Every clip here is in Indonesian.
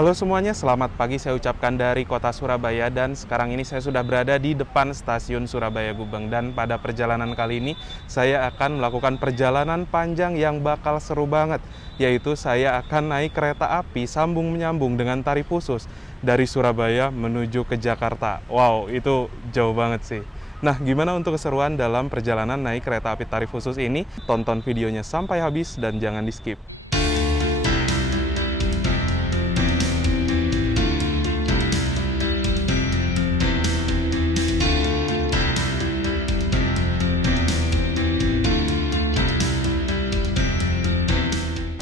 Halo semuanya, selamat pagi saya ucapkan dari kota Surabaya dan sekarang ini saya sudah berada di depan stasiun Surabaya Gubeng dan pada perjalanan kali ini saya akan melakukan perjalanan panjang yang bakal seru banget, yaitu saya akan naik kereta api sambung menyambung dengan tarif khusus dari Surabaya menuju ke Jakarta. Wow, itu jauh banget sih. Nah, gimana untuk keseruan dalam perjalanan naik kereta api tarif khusus ini? Tonton videonya sampai habis dan jangan di-skip.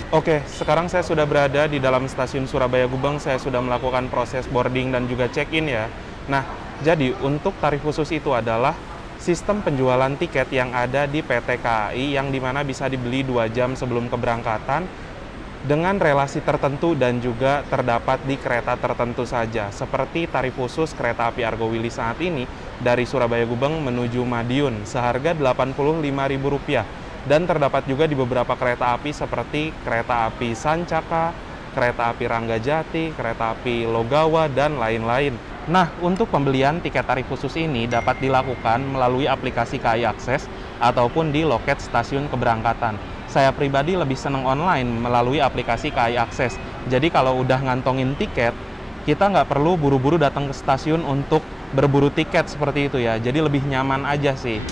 Oke, sekarang saya sudah berada di dalam stasiun Surabaya Gubeng. Saya sudah melakukan proses boarding dan juga check-in ya. Nah, jadi untuk tarif khusus itu adalah sistem penjualan tiket yang ada di PT KAI yang dimana bisa dibeli 2 jam sebelum keberangkatan dengan relasi tertentu dan juga terdapat di kereta tertentu saja. Seperti tarif khusus kereta api Argo Willy saat ini dari Surabaya Gubeng menuju Madiun seharga Rp85.000. Dan terdapat juga di beberapa kereta api seperti kereta api Sancaka, kereta api Ranggajati, kereta api Logawa, dan lain-lain. Nah, untuk pembelian tiket tarif khusus ini dapat dilakukan melalui aplikasi KAI Akses ataupun di loket stasiun keberangkatan. Saya pribadi lebih senang online melalui aplikasi KAI Akses. Jadi kalau udah ngantongin tiket, kita nggak perlu buru-buru datang ke stasiun untuk berburu tiket seperti itu ya. Jadi lebih nyaman aja sih.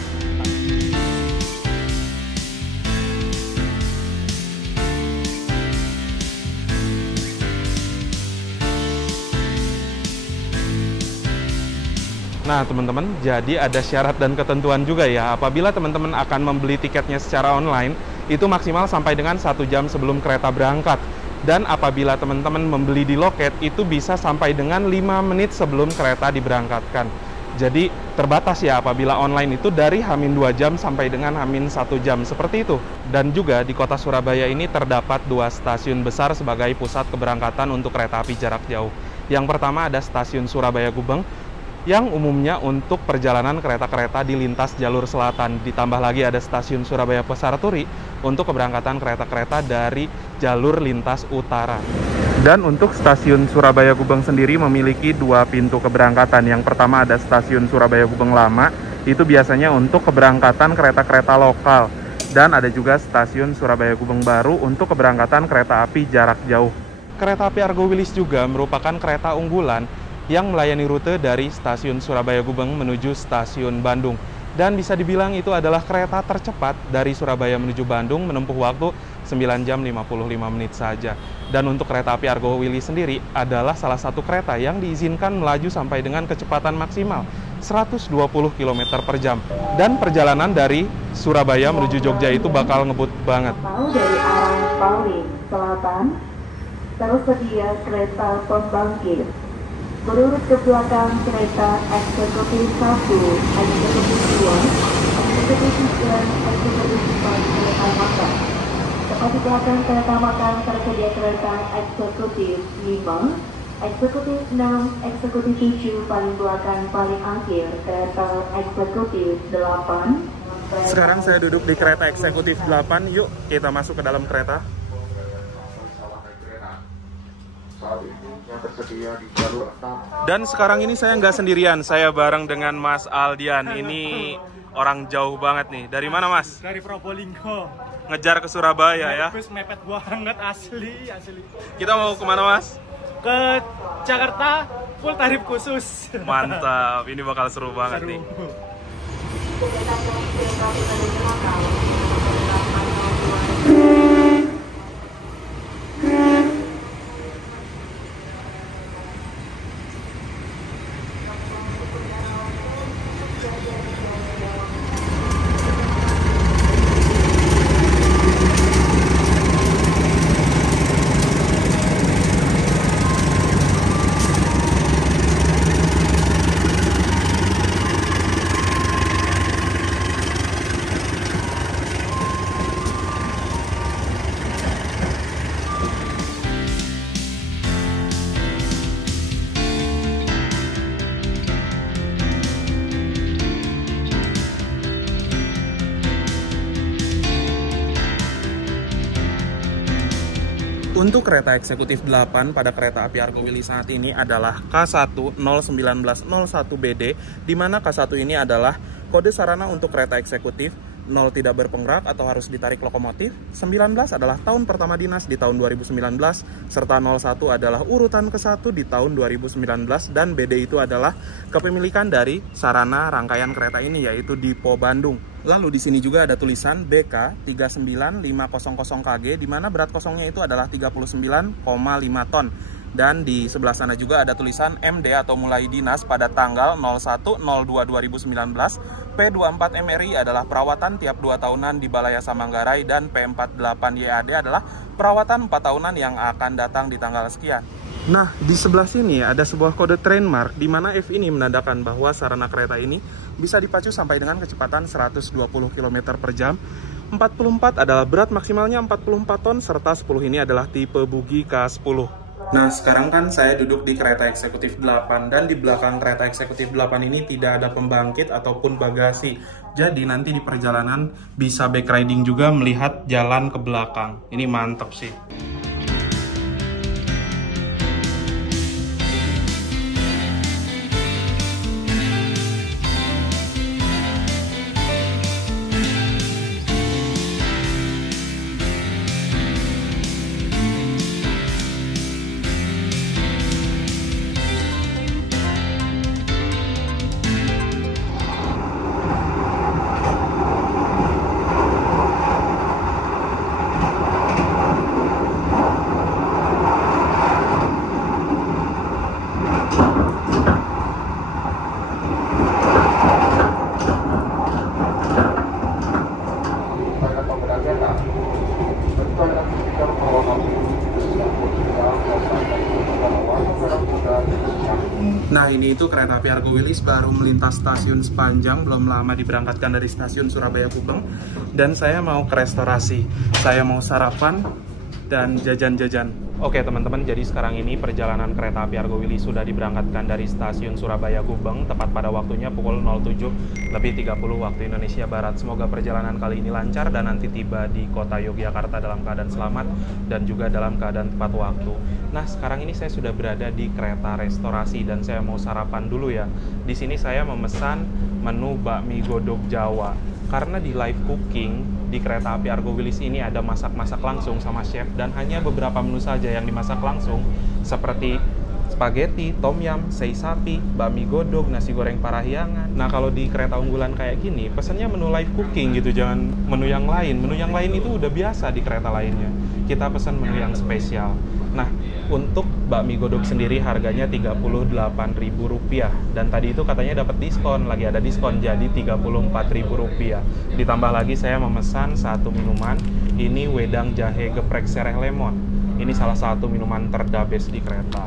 Nah teman-teman, jadi ada syarat dan ketentuan juga ya. Apabila teman-teman akan membeli tiketnya secara online, itu maksimal sampai dengan 1 jam sebelum kereta berangkat. Dan apabila teman-teman membeli di loket, itu bisa sampai dengan 5 menit sebelum kereta diberangkatkan. Jadi terbatas ya apabila online itu dari H-2 jam sampai dengan H-1 jam, seperti itu. Dan juga di kota Surabaya ini terdapat 2 stasiun besar sebagai pusat keberangkatan untuk kereta api jarak jauh. Yang pertama ada stasiun Surabaya Gubeng, yang umumnya untuk perjalanan kereta-kereta di lintas jalur selatan. Ditambah lagi ada stasiun Surabaya Pasar Turi untuk keberangkatan kereta-kereta dari jalur lintas utara. Dan untuk stasiun Surabaya Gubeng sendiri memiliki 2 pintu keberangkatan. Yang pertama ada stasiun Surabaya Gubeng Lama, itu biasanya untuk keberangkatan kereta-kereta lokal. Dan ada juga stasiun Surabaya Gubeng Baru untuk keberangkatan kereta api jarak jauh. Kereta api Argo Willy juga merupakan kereta unggulan yang melayani rute dari stasiun Surabaya Gubeng menuju stasiun Bandung. Dan bisa dibilang itu adalah kereta tercepat dari Surabaya menuju Bandung, menempuh waktu 9 jam 55 menit saja. Dan untuk kereta api Argo Willy sendiri adalah salah satu kereta yang diizinkan melaju sampai dengan kecepatan maksimal 120 km per jam. Dan perjalanan dari Surabaya menuju Jogja itu bakal ngebut banget. Dari arah paling selatan, tersedia kereta pembangkit. Berurut ke belakang kereta eksekutif 1, eksekutif 2, eksekutif 3, eksekutif 4 kereta makan. Tepat di belakang kereta makan tersedia kereta eksekutif 5, eksekutif 6, eksekutif 7, paling belakang paling akhir kereta eksekutif 8. Sekarang saya duduk di kereta eksekutif 8, yuk kita masuk ke dalam kereta. Dan sekarang ini saya nggak sendirian, saya bareng dengan Mas Aldian. Ini orang jauh banget nih. Dari mana Mas? Dari Probolinggo. Ngejar ke Surabaya ya? Bus mepet banget, asli. Kita mau kemana Mas? Ke Jakarta, full tarif khusus. Mantap, ini bakal seru banget nih. Untuk kereta eksekutif 8 pada kereta api Argo Willy saat ini adalah K1-01901BD, di mana K1 ini adalah kode sarana untuk kereta eksekutif, 0 tidak berpenggerak atau harus ditarik lokomotif, 19 adalah tahun pertama dinas di tahun 2019, serta 01 adalah urutan ke-1 di tahun 2019, dan BD itu adalah kepemilikan dari sarana rangkaian kereta ini, yaitu Dipo Bandung. Lalu di sini juga ada tulisan BK 39500KG, di mana berat kosongnya itu adalah 39,5 ton. Dan di sebelah sana juga ada tulisan MD atau mulai dinas pada tanggal 01/02/2019. P24 MRI adalah perawatan tiap 2 tahunan di Balayasa Manggarai, dan P48 YAD adalah perawatan 4 tahunan yang akan datang di tanggal sekian. Nah, di sebelah sini ada sebuah kode trainmark, di mana F ini menandakan bahwa sarana kereta ini bisa dipacu sampai dengan kecepatan 120 km per jam. 44 adalah berat maksimalnya 44 ton, serta 10 ini adalah tipe bugi K10. Nah, sekarang kan saya duduk di kereta eksekutif 8, dan di belakang kereta eksekutif 8 ini tidak ada pembangkit ataupun bagasi. Jadi nanti di perjalanan bisa back riding juga melihat jalan ke belakang. Ini mantap sih. Nah, ini itu kereta api Argo Willy baru melintas stasiun Sepanjang, belum lama diberangkatkan dari stasiun Surabaya Gubeng, dan saya mau ke restorasi. Saya mau sarapan dan jajan-jajan. Oke teman-teman, jadi sekarang ini perjalanan kereta api Argo Willy sudah diberangkatkan dari stasiun Surabaya Gubeng, tepat pada waktunya pukul 07.30 waktu Indonesia Barat. Semoga perjalanan kali ini lancar dan nanti tiba di kota Yogyakarta dalam keadaan selamat dan juga dalam keadaan tepat waktu. Nah, sekarang ini saya sudah berada di kereta restorasi dan saya mau sarapan dulu ya. Di sini saya memesan menu bakmi godog Jawa. Karena di live cooking di kereta api Argo Willy ini ada masak-masak langsung sama chef, dan hanya beberapa menu saja yang dimasak langsung, seperti spaghetti, tom yum, sei sapi, bakmi godog, nasi goreng parahyangan. Nah, kalau di kereta unggulan kayak gini, pesannya menu live cooking gitu, jangan menu yang lain. Menu yang lain itu udah biasa di kereta lainnya. Kita pesan menu yang spesial. Nah, untuk bakmi godog sendiri harganya Rp38.000, dan tadi itu katanya dapat diskon, lagi ada diskon jadi Rp34.000. Ditambah lagi saya memesan satu minuman, ini wedang jahe geprek sereh lemon. Ini salah satu minuman terdabes di kereta.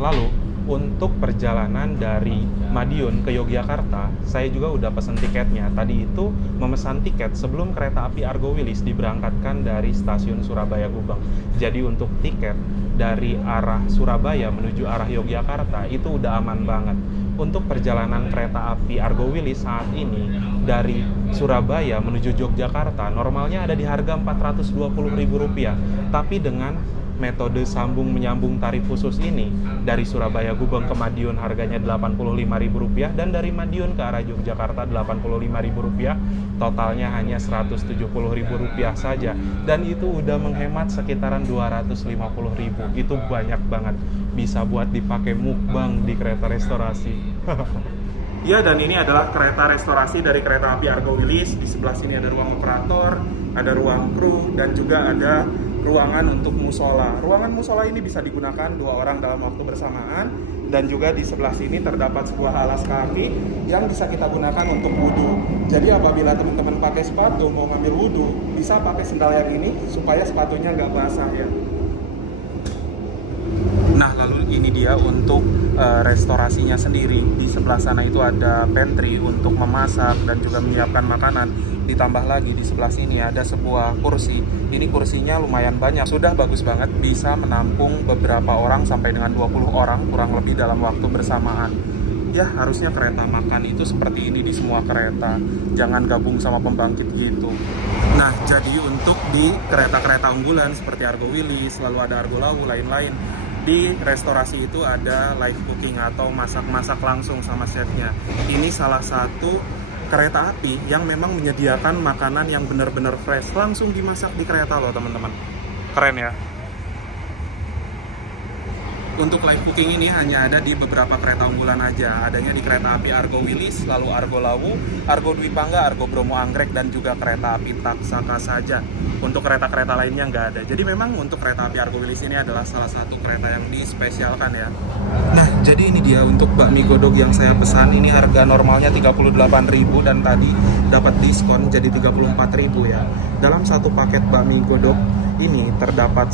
Lalu untuk perjalanan dari Madiun ke Yogyakarta, saya juga udah pesen tiketnya. Tadi itu memesan tiket sebelum kereta api Argo Willy diberangkatkan dari stasiun Surabaya Gubeng. Jadi untuk tiket dari arah Surabaya menuju arah Yogyakarta itu udah aman banget. Untuk perjalanan kereta api Argo Willy saat ini dari Surabaya menuju Yogyakarta normalnya ada di harga Rp420.000, tapi dengan metode sambung menyambung tarif khusus ini, dari Surabaya Gubeng ke Madiun harganya Rp85.000, dan dari Madiun ke arah Yogyakarta Rp85.000, totalnya hanya Rp170.000 saja, dan itu udah menghemat sekitaran Rp250.000. Itu banyak banget, bisa buat dipakai mukbang di kereta restorasi. Ya, dan ini adalah kereta restorasi dari kereta api Argo Willy. Di sebelah sini ada ruang operator, ada ruang kru, dan juga ada ruangan untuk musola. Ruangan musola ini bisa digunakan 2 orang dalam waktu bersamaan, dan juga di sebelah sini terdapat sebuah alas kaki yang bisa kita gunakan untuk wudhu. Jadi apabila teman-teman pakai sepatu mau ngambil wudhu, bisa pakai sendal yang ini supaya sepatunya nggak basah ya. Nah, lalu ini dia untuk restorasinya sendiri. Di sebelah sana itu ada pantry untuk memasak dan juga menyiapkan makanan. Ditambah lagi di sebelah sini ada sebuah kursi. Ini kursinya lumayan banyak, sudah bagus banget, bisa menampung beberapa orang sampai dengan 20 orang kurang lebih dalam waktu bersamaan. Ya, harusnya kereta makan itu seperti ini di semua kereta, jangan gabung sama pembangkit gitu. Nah, jadi untuk di kereta-kereta unggulan seperti Argo Wilis, lalu ada Argo Lawu, lain-lain, di restorasi itu ada live cooking atau masak-masak langsung sama chefnya. Ini salah satu kereta api yang memang menyediakan makanan yang benar-benar fresh, langsung dimasak di kereta loh teman-teman. Keren ya. Untuk live cooking ini hanya ada di beberapa kereta unggulan aja. Adanya di kereta api Argo Wilis, lalu Argo Lawu, Argo Dwi Pangga, Argo Bromo Anggrek, dan juga kereta api Taksaka saja. Untuk kereta-kereta lainnya nggak ada. Jadi memang untuk kereta api Argo Wilis ini adalah salah satu kereta yang dispesialkan ya. Nah, jadi ini dia untuk bakmi godog yang saya pesan. Ini harga normalnya 38.000 dan tadi dapat diskon jadi 34.000 ya. Dalam satu paket bakmi godog ini terdapat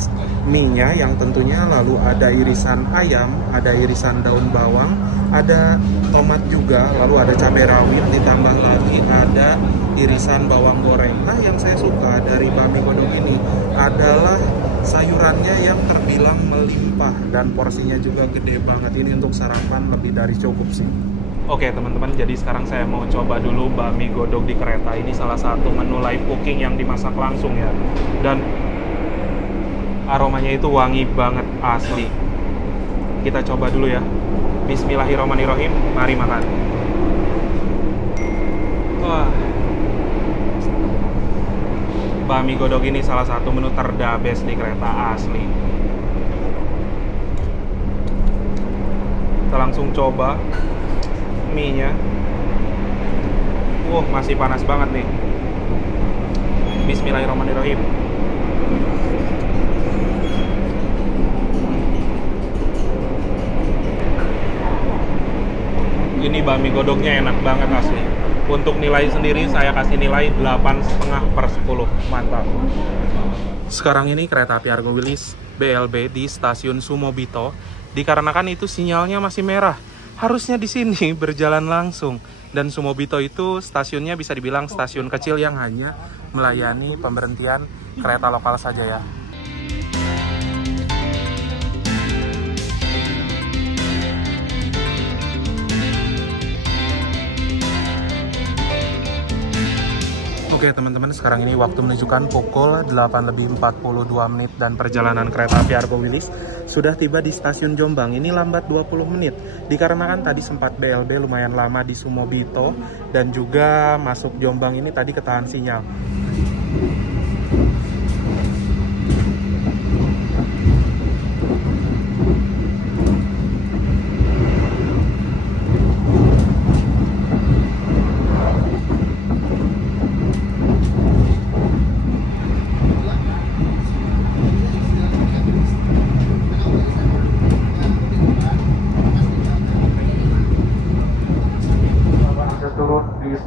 mie-nya yang tentunya, lalu ada irisan ayam, ada irisan daun bawang, ada tomat juga, lalu ada cabai rawit, ditambah lagi ada irisan bawang goreng. Nah, yang saya suka dari bakmi godog ini adalah sayurannya yang terbilang melimpah dan porsinya juga gede banget. Ini untuk sarapan lebih dari cukup sih. Oke teman-teman, jadi sekarang saya mau coba dulu bakmi godog di kereta. Ini salah satu menu live cooking yang dimasak langsung ya. Dan aromanya itu wangi banget asli. Kita coba dulu ya. Bismillahirrahmanirrahim. Mari makan. Wah. Bakmi godog ini salah satu menu terdabes di kereta asli. Kita langsung coba mie-nya. Masih panas banget nih. Bismillahirrahmanirrahim. Ini bakmi godognya enak banget asli. Untuk nilai sendiri saya kasih nilai 8,5/10. Mantap. Sekarang ini kereta api Argo Wilis BLB di stasiun Sumobito, dikarenakan itu sinyalnya masih merah. Harusnya di sini berjalan langsung. Dan Sumobito itu stasiunnya bisa dibilang stasiun kecil yang hanya melayani pemberhentian kereta lokal saja ya. Oke teman-teman, sekarang ini waktu menunjukkan pukul 8:42 dan perjalanan kereta api Argo Wilis sudah tiba di stasiun Jombang. Ini lambat 20 menit dikarenakan tadi sempat BLB lumayan lama di Sumobito dan juga masuk Jombang ini tadi ketahan sinyal.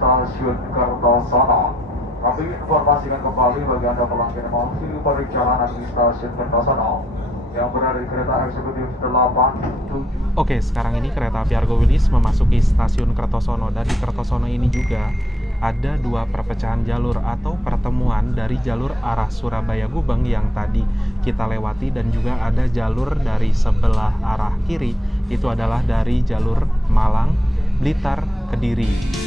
Stasiun Kertosono. Kami informasikan kembali bagi Anda pelanggan yang mengikuti perjalanan di Stasiun Kertosono yang berada di kereta eksekutif 87. Oke, sekarang ini kereta api Argo Wilis memasuki stasiun Kertosono. Dan di Kertosono ini juga ada dua perpecahan jalur atau pertemuan dari jalur arah Surabaya Gubeng yang tadi kita lewati, dan juga ada jalur dari sebelah arah kiri, itu adalah dari jalur Malang, Blitar, Kediri.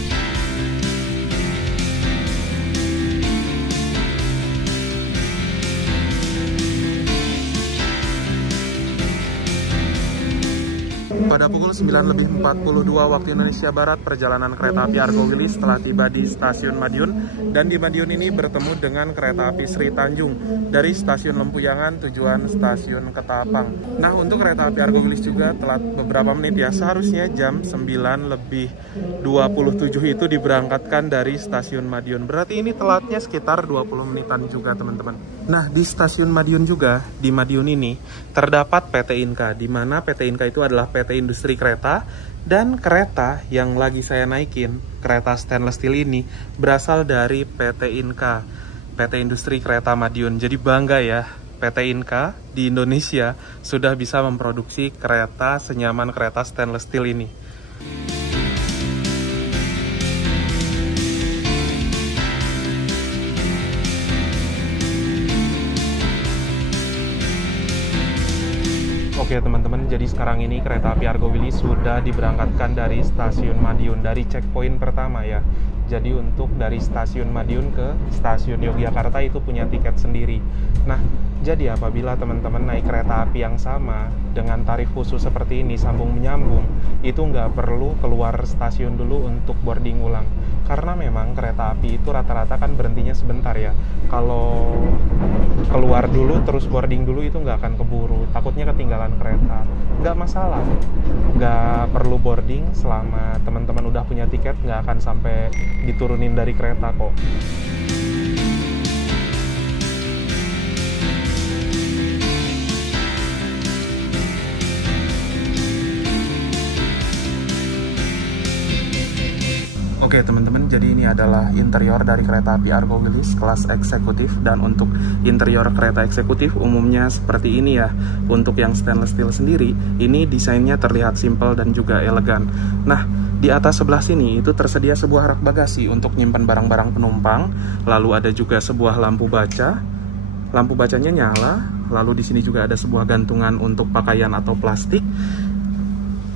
Pada pukul 9:42 waktu Indonesia Barat, perjalanan kereta api Argo Wilis telah tiba di stasiun Madiun, dan di Madiun ini bertemu dengan kereta api Sri Tanjung dari stasiun Lempuyangan tujuan stasiun Ketapang. Nah, untuk kereta api Argo Wilis juga telat beberapa menit ya. Seharusnya jam 9:27 itu diberangkatkan dari stasiun Madiun. Berarti ini telatnya sekitar 20 menitan juga teman-teman. Nah, di stasiun Madiun juga, di Madiun ini terdapat PT Inka, di mana PT Inka itu adalah PT Industri Kereta, dan kereta yang lagi saya naikin, kereta stainless steel ini berasal dari PT Inka, PT Industri Kereta Madiun. Jadi bangga ya, PT Inka di Indonesia sudah bisa memproduksi kereta senyaman kereta stainless steel ini. Oke Oke teman-teman, jadi sekarang ini kereta api Argo Wilis sudah diberangkatkan dari stasiun Madiun, dari checkpoint pertama ya. Jadi untuk dari stasiun Madiun ke stasiun Yogyakarta itu punya tiket sendiri. Nah, jadi apabila teman-teman naik kereta api yang sama dengan tarif khusus seperti ini, sambung menyambung, itu nggak perlu keluar stasiun dulu untuk boarding ulang. Karena memang kereta api itu rata-rata kan berhentinya sebentar ya. Kalau keluar dulu terus boarding dulu itu nggak akan keburu, takutnya ketinggalan kereta. Nggak masalah, nggak perlu boarding selama teman-teman udah punya tiket, nggak akan sampai diturunin dari kereta kok. Oke teman-teman, jadi ini adalah interior dari kereta api Argo Wilis kelas eksekutif. Dan untuk interior kereta eksekutif umumnya seperti ini ya. Untuk yang stainless steel sendiri, ini desainnya terlihat simpel dan juga elegan. Nah, di atas sebelah sini itu tersedia sebuah rak bagasi untuk nyimpan barang-barang penumpang. Lalu ada juga sebuah lampu baca. Lampu bacanya nyala. Lalu di sini juga ada sebuah gantungan untuk pakaian atau plastik.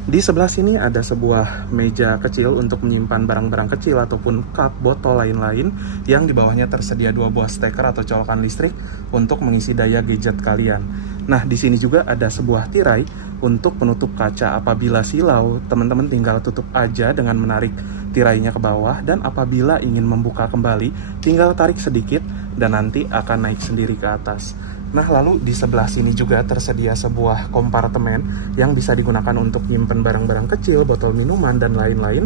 Di sebelah sini ada sebuah meja kecil untuk menyimpan barang-barang kecil ataupun cup, botol, lain-lain, yang di bawahnya tersedia 2 buah steker atau colokan listrik untuk mengisi daya gadget kalian. Nah, di sini juga ada sebuah tirai untuk penutup kaca. Apabila silau, teman-teman tinggal tutup aja dengan menarik tirainya ke bawah, dan apabila ingin membuka kembali, tinggal tarik sedikit dan nanti akan naik sendiri ke atas. Nah, lalu di sebelah sini juga tersedia sebuah kompartemen yang bisa digunakan untuk nyimpen barang-barang kecil, botol minuman, dan lain-lain.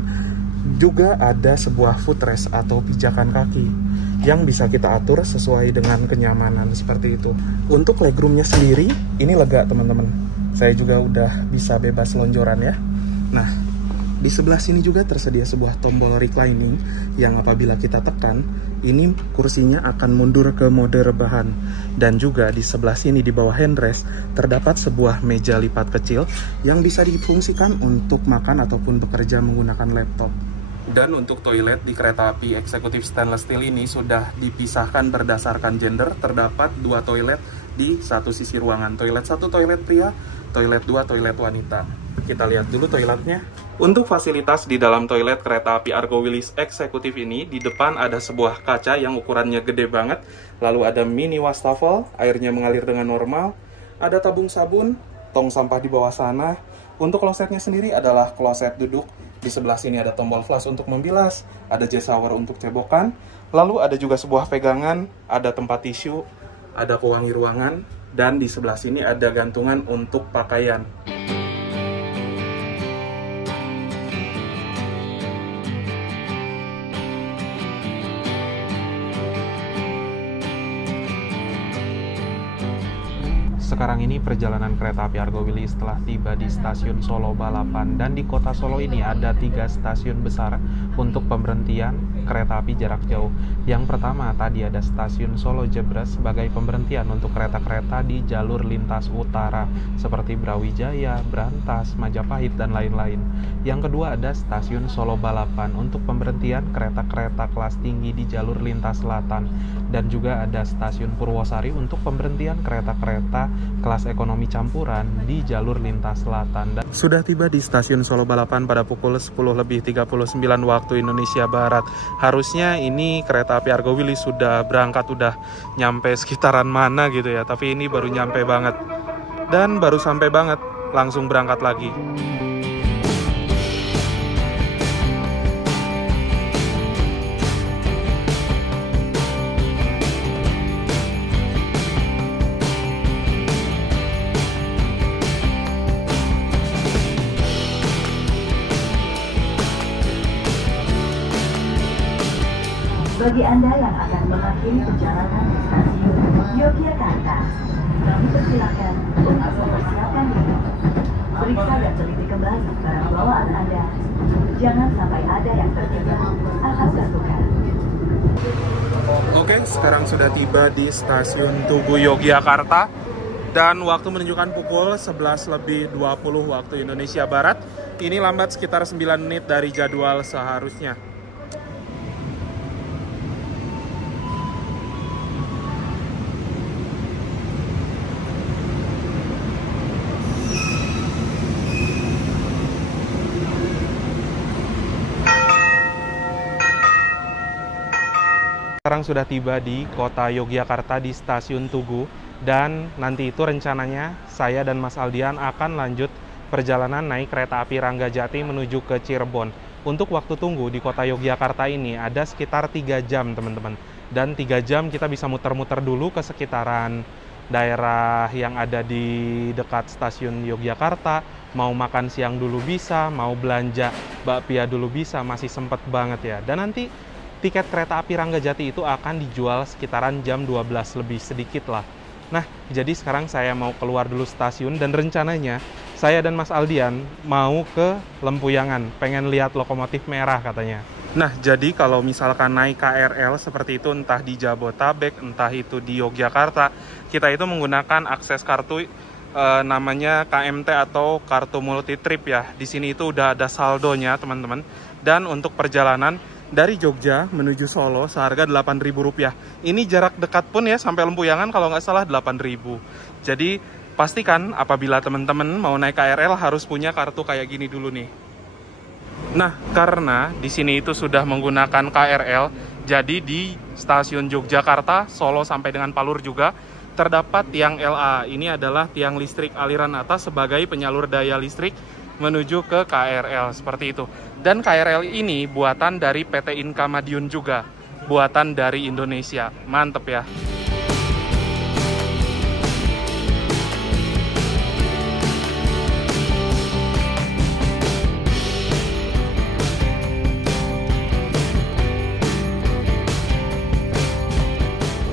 Juga ada sebuah footrest atau pijakan kaki yang bisa kita atur sesuai dengan kenyamanan seperti itu. Untuk legroomnya sendiri, ini lega teman-teman. Saya juga udah bisa bebas lonjoran ya. Nah, di sebelah sini juga tersedia sebuah tombol reclining yang apabila kita tekan, ini kursinya akan mundur ke mode rebahan. Dan juga di sebelah sini di bawah handrest terdapat sebuah meja lipat kecil yang bisa difungsikan untuk makan ataupun bekerja menggunakan laptop. Dan untuk toilet di kereta api eksekutif stainless steel ini sudah dipisahkan berdasarkan gender. Terdapat 2 toilet di satu sisi ruangan. Toilet 1 toilet pria, toilet 2 toilet wanita. Kita lihat dulu toiletnya. Untuk fasilitas di dalam toilet kereta api Argo Wilis eksekutif ini, di depan ada sebuah kaca yang ukurannya gede banget. Lalu ada mini wastafel, airnya mengalir dengan normal. Ada tabung sabun, tong sampah di bawah sana. Untuk klosetnya sendiri adalah kloset duduk. Di sebelah sini ada tombol flush untuk membilas, ada jet shower untuk cebokan. Lalu ada juga sebuah pegangan, ada tempat tisu, ada pewangi ruangan, dan di sebelah sini ada gantungan untuk pakaian. Sekarang ini perjalanan kereta api Argo Wilis telah tiba di stasiun Solo Balapan, dan di kota Solo ini ada 3 stasiun besar untuk pemberhentian kereta api jarak jauh. Yang pertama tadi ada stasiun Solo Jebres sebagai pemberhentian untuk kereta-kereta di jalur lintas utara seperti Brawijaya, Brantas, Majapahit, dan lain-lain. Yang kedua ada stasiun Solo Balapan untuk pemberhentian kereta-kereta kelas tinggi di jalur lintas selatan, dan juga ada stasiun Purwosari untuk pemberhentian kereta-kereta kelas ekonomi campuran di jalur lintas selatan. Dan sudah tiba di stasiun Solo Balapan pada pukul 10.39 waktu Indonesia Barat. Harusnya ini kereta api Argo Wilis sudah berangkat, udah nyampe sekitaran mana gitu ya, tapi ini baru nyampe banget. Dan baru sampai banget, langsung berangkat lagi. Bagi Anda yang akan mengakhiri perjalanan di stasiun Yogyakarta, kami persilakan untuk mempersiapkan diri. Periksa dan teliti kembali barang bawaan Anda. Jangan sampai ada yang tertinggal atau tertukar. Oke, sekarang sudah tiba di stasiun Tugu Yogyakarta. Dan waktu menunjukkan pukul 11.20 waktu Indonesia Barat. Ini lambat sekitar 9 menit dari jadwal seharusnya. sekarang sudah tiba di kota Yogyakarta di Stasiun Tugu, dan nanti itu rencananya saya dan Mas Aldian akan lanjut perjalanan naik kereta api Ranggajati menuju ke Cirebon. Untuk waktu tunggu di kota Yogyakarta ini ada sekitar 3 jam teman-teman. Dan 3 jam kita bisa muter-muter dulu ke sekitaran daerah yang ada di dekat stasiun Yogyakarta. Mau makan siang dulu bisa, mau belanja bakpia dulu bisa, masih sempet banget ya. Dan nanti tiket kereta api Ranggajati itu akan dijual sekitaran jam 12 lebih sedikit lah. Nah, jadi sekarang saya mau keluar dulu stasiun dan rencananya saya dan Mas Aldian mau ke Lempuyangan, pengen lihat lokomotif merah katanya. Nah, jadi kalau misalkan naik KRL seperti itu entah di Jabotabek, entah itu di Yogyakarta, kita itu menggunakan akses kartu namanya KMT atau kartu multi trip ya. Di sini itu udah ada saldonya, teman-teman. Dan untuk perjalanan dari Jogja menuju Solo seharga Rp8.000. Ini jarak dekat pun ya sampai Lempuyangan kalau nggak salah 8.000. Jadi pastikan apabila teman-teman mau naik KRL harus punya kartu kayak gini dulu nih. Nah, karena di sini itu sudah menggunakan KRL, jadi di stasiun Yogyakarta, Solo sampai dengan Palur juga terdapat tiang LA. Ini adalah tiang listrik aliran atas sebagai penyalur daya listrik menuju ke KRL seperti itu. Dan KRL ini buatan dari PT Inka Madiun juga, buatan dari Indonesia. Mantep ya.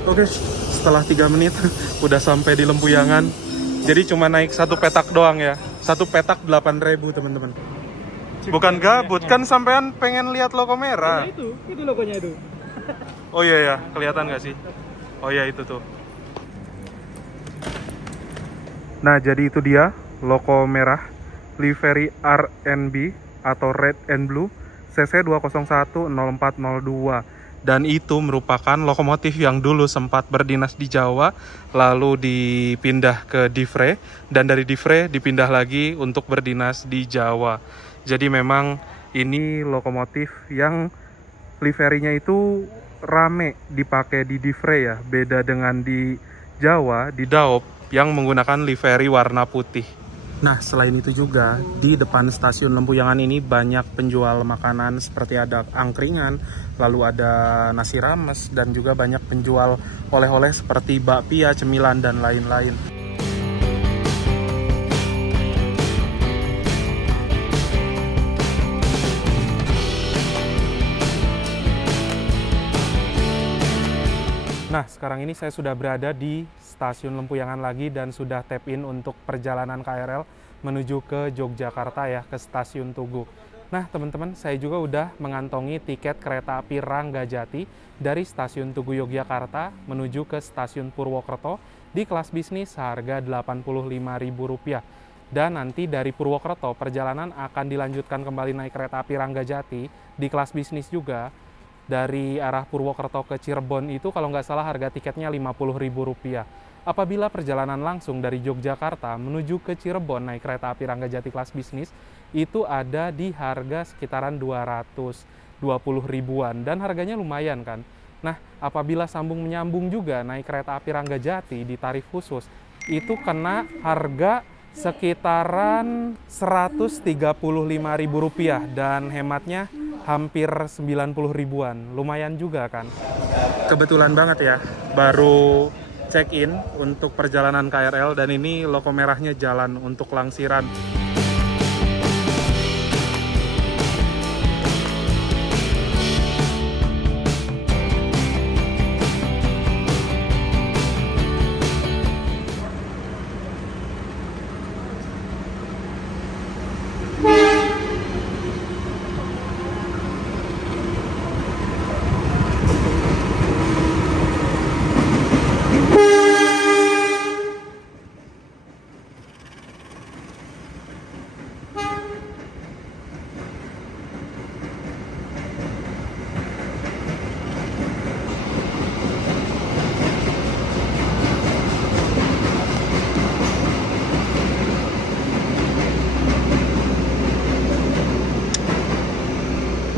Oke, setelah 3 menit udah sampai di Lempuyangan. Jadi cuma naik satu petak doang ya. Satu petak 8.000 teman-teman. Bukan gabut, kan sampean pengen lihat logo merah. Ya, itu logonya itu. Oh iya ya, kelihatan nggak sih? Oh iya itu tuh. Nah, jadi itu dia logo merah livery RNB atau Red and Blue CC 2010402. Dan itu merupakan lokomotif yang dulu sempat berdinas di Jawa, lalu dipindah ke Divre, dan dari Divre dipindah lagi untuk berdinas di Jawa. Jadi memang ini lokomotif yang liverinya itu rame dipakai di Divre ya, beda dengan di Jawa, di Daop yang menggunakan livery warna putih. Nah, selain itu juga di depan stasiun Lempuyangan ini banyak penjual makanan seperti ada angkringan, lalu ada nasi rames, dan juga banyak penjual oleh-oleh seperti bakpia, cemilan, dan lain-lain. Nah, sekarang ini saya sudah berada di stasiun Lempuyangan lagi dan sudah tap in untuk perjalanan KRL menuju ke Yogyakarta ya, ke stasiun Tugu. Nah, teman-teman, saya juga udah mengantongi tiket kereta api Ranggajati dari stasiun Tugu Yogyakarta menuju ke stasiun Purwokerto di kelas bisnis seharga Rp85.000. Dan nanti dari Purwokerto perjalanan akan dilanjutkan kembali naik kereta api Ranggajati di kelas bisnis juga. Dari arah Purwokerto ke Cirebon itu kalau nggak salah harga tiketnya Rp50.000. Apabila perjalanan langsung dari Yogyakarta menuju ke Cirebon naik kereta api Ranggajati kelas bisnis, itu ada di harga sekitaran 220 ribuan dan harganya lumayan kan. Nah, apabila sambung menyambung juga naik kereta api Ranggajati di tarif khusus, itu kena harga sekitaran Rp135.000 dan hematnya hampir 90 ribuan. Lumayan juga kan. Kebetulan banget ya, baru check-in untuk perjalanan KRL dan ini logo merahnya jalan untuk Langsiran.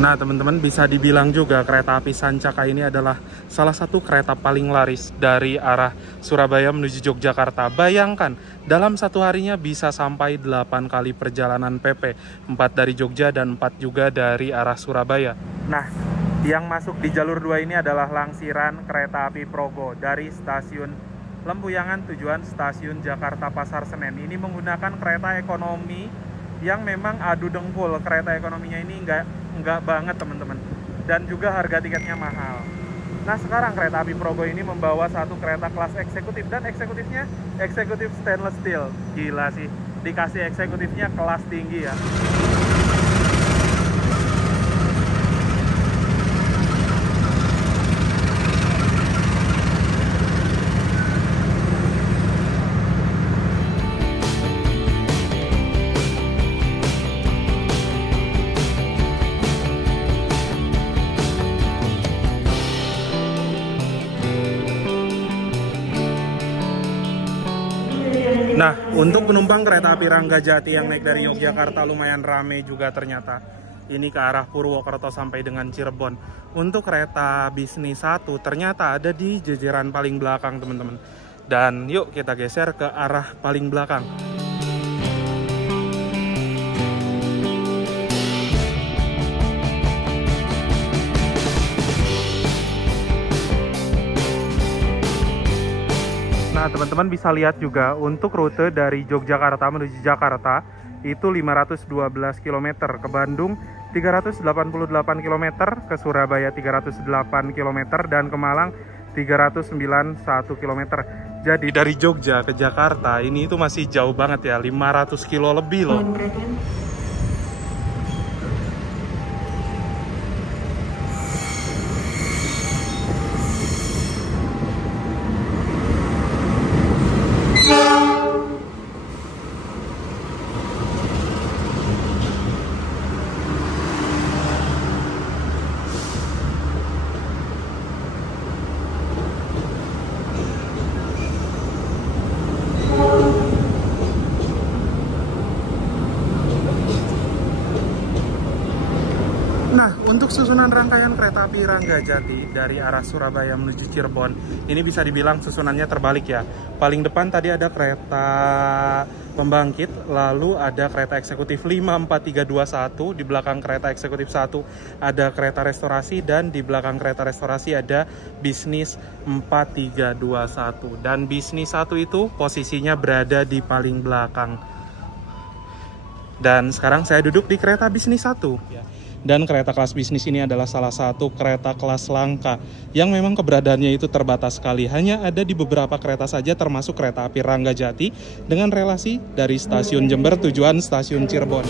Nah teman-teman, bisa dibilang juga kereta api Sancaka ini adalah salah satu kereta paling laris dari arah Surabaya menuju Yogyakarta. Bayangkan, dalam satu harinya bisa sampai 8 kali perjalanan PP, 4 dari Jogja dan 4 juga dari arah Surabaya. Nah, yang masuk di jalur 2 ini adalah langsiran kereta api Progo dari stasiun Lempuyangan tujuan stasiun Jakarta Pasar Senen. Ini menggunakan kereta ekonomi yang memang adu dengkul. Kereta ekonominya ini enggak banget teman-teman, dan juga harga tiketnya mahal. Nah sekarang kereta api Progo ini membawa satu kereta kelas eksekutif, dan eksekutifnya eksekutif stainless steel. Gila sih, dikasih eksekutifnya kelas tinggi ya. Nah, untuk penumpang kereta api Ranggajati yang naik dari Yogyakarta lumayan rame juga ternyata. Ini ke arah Purwokerto sampai dengan Cirebon. Untuk kereta bisnis 1 ternyata ada di jajaran paling belakang teman-teman. Dan yuk kita geser ke arah paling belakang. Nah teman-teman bisa lihat juga untuk rute dari Yogyakarta menuju Jakarta itu 512 km, ke Bandung 388 km, ke Surabaya 308 km, dan ke Malang 391 km. Jadi dari Jogja ke Jakarta ini itu masih jauh banget ya, 500 kilo lebih loh. Nah, untuk susunan rangkaian kereta api Ranggajati dari arah Surabaya menuju Cirebon, ini bisa dibilang susunannya terbalik ya. Paling depan tadi ada kereta pembangkit, lalu ada kereta eksekutif 54321, di belakang kereta eksekutif 1 ada kereta restorasi, dan di belakang kereta restorasi ada bisnis 4321. Dan bisnis 1 itu posisinya berada di paling belakang. Dan sekarang saya duduk di kereta bisnis 1. Dan kereta kelas bisnis ini adalah salah satu kereta kelas langka yang memang keberadaannya itu terbatas sekali. Hanya ada di beberapa kereta saja, termasuk kereta api Ranggajati dengan relasi dari stasiun Jember tujuan stasiun Cirebon.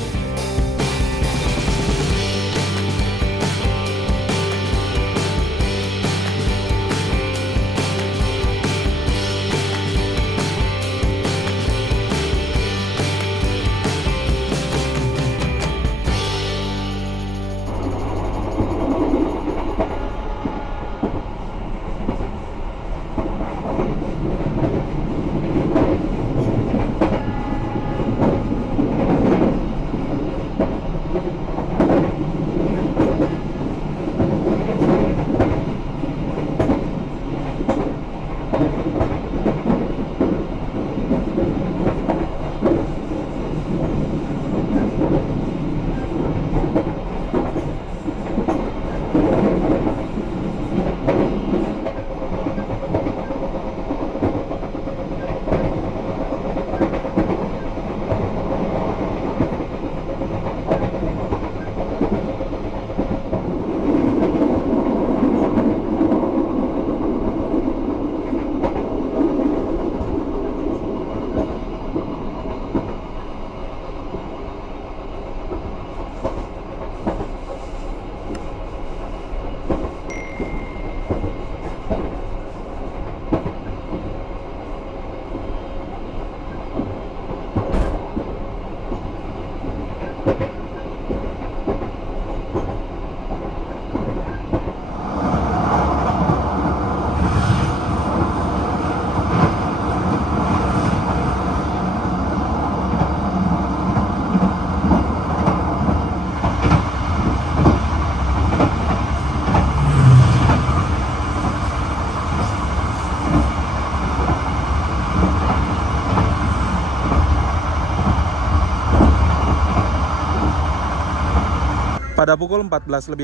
Pada pukul 14.59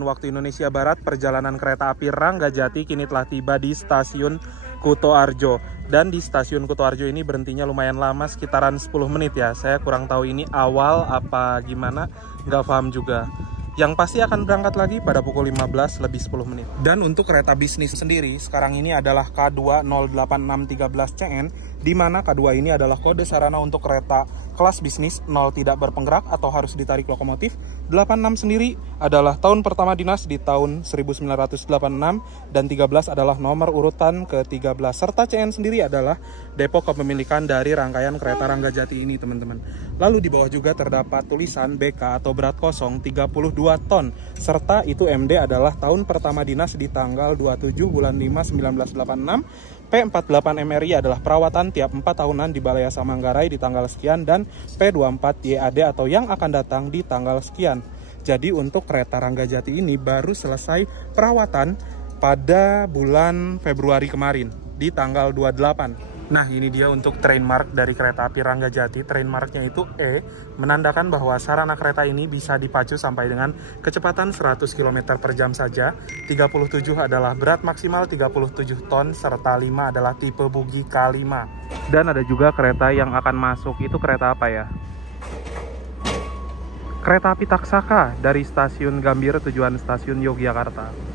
waktu Indonesia Barat, perjalanan kereta api Ranggajati kini telah tiba di stasiun Kutoarjo. Dan di stasiun Kutoarjo ini berhentinya lumayan lama, sekitaran 10 menit ya. Saya kurang tahu ini awal apa gimana, nggak paham juga. Yang pasti akan berangkat lagi pada pukul 15:10 menit. Dan untuk kereta bisnis sendiri, sekarang ini adalah K2-08613CN, di mana K2 ini adalah kode sarana untuk kereta kelas bisnis 0 tidak berpenggerak atau harus ditarik lokomotif. 86 sendiri adalah tahun pertama dinas di tahun 1986, dan 13 adalah nomor urutan ke-13, serta CN sendiri adalah depok kepemilikan dari rangkaian kereta Ranggajati ini, teman-teman. Lalu di bawah juga terdapat tulisan BK atau berat kosong 32 ton, serta itu MD adalah tahun pertama dinas di tanggal 27 bulan 5 1986. P48 MRI adalah perawatan tiap 4 tahunan di Balai Asa Manggarai di tanggal sekian, dan P24 YAD atau yang akan datang di tanggal sekian. Jadi untuk kereta Ranggajati ini baru selesai perawatan pada bulan Februari kemarin di tanggal 28. Nah, ini dia untuk train mark dari kereta api Ranggajati. Train marknya itu E, menandakan bahwa sarana kereta ini bisa dipacu sampai dengan kecepatan 100 km per jam saja. 37 adalah berat maksimal 37 ton, serta 5 adalah tipe bugi K5. Dan ada juga kereta yang akan masuk, itu kereta apa ya? Kereta api Taksaka dari stasiun Gambir tujuan stasiun Yogyakarta.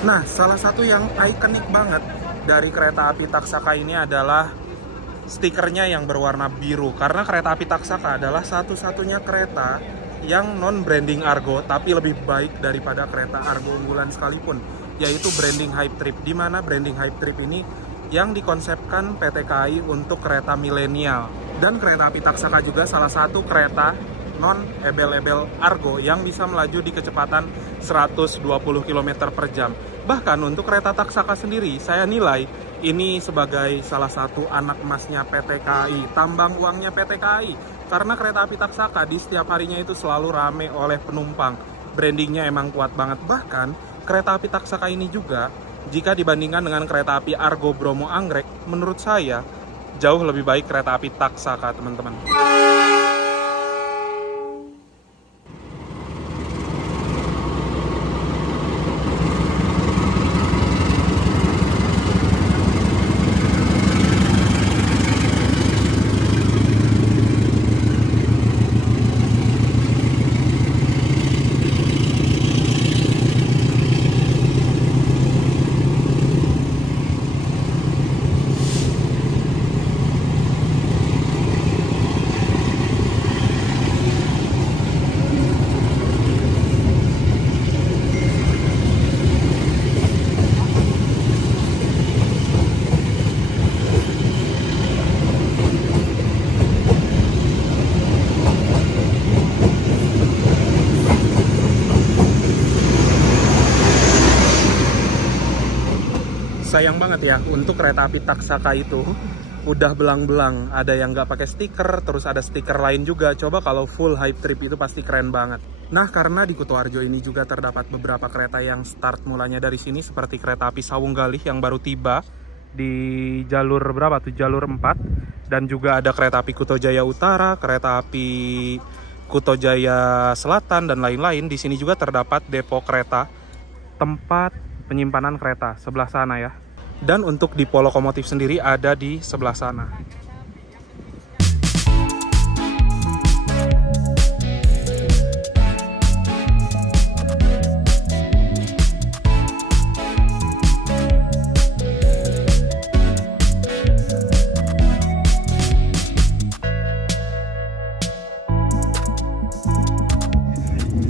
Nah, salah satu yang ikonik banget dari kereta api Taksaka ini adalah stikernya yang berwarna biru. Karena kereta api Taksaka adalah satu-satunya kereta yang non-branding Argo, tapi lebih baik daripada kereta Argo unggulan sekalipun, yaitu branding Hype Trip. Di mana branding Hype Trip ini yang dikonsepkan PT KAI untuk kereta milenial. Dan kereta api Taksaka juga salah satu kereta non-ebel-ebel Argo yang bisa melaju di kecepatan 120 km per jam. Bahkan untuk kereta Taksaka sendiri, saya nilai ini sebagai salah satu anak emasnya PT KAI, tambang uangnya PT KAI. Karena kereta api Taksaka di setiap harinya itu selalu rame oleh penumpang. Brandingnya emang kuat banget. Bahkan kereta api Taksaka ini juga, jika dibandingkan dengan kereta api Argo Bromo Anggrek, menurut saya jauh lebih baik kereta api Taksaka, teman-teman. Sayang banget ya, untuk kereta api Taksaka itu udah belang-belang, ada yang nggak pakai stiker, terus ada stiker lain juga. Coba kalau full Hype Trip itu pasti keren banget. Nah, karena di Kutoarjo ini juga terdapat beberapa kereta yang start mulanya dari sini, seperti kereta api Sawung Galih yang baru tiba di jalur berapa tuh, jalur 4, dan juga ada kereta api Kutojaya Utara, kereta api Kutojaya Selatan, dan lain-lain. Di sini juga terdapat depo kereta, tempat penyimpanan kereta sebelah sana ya. Dan untuk depo lokomotif sendiri ada di sebelah sana.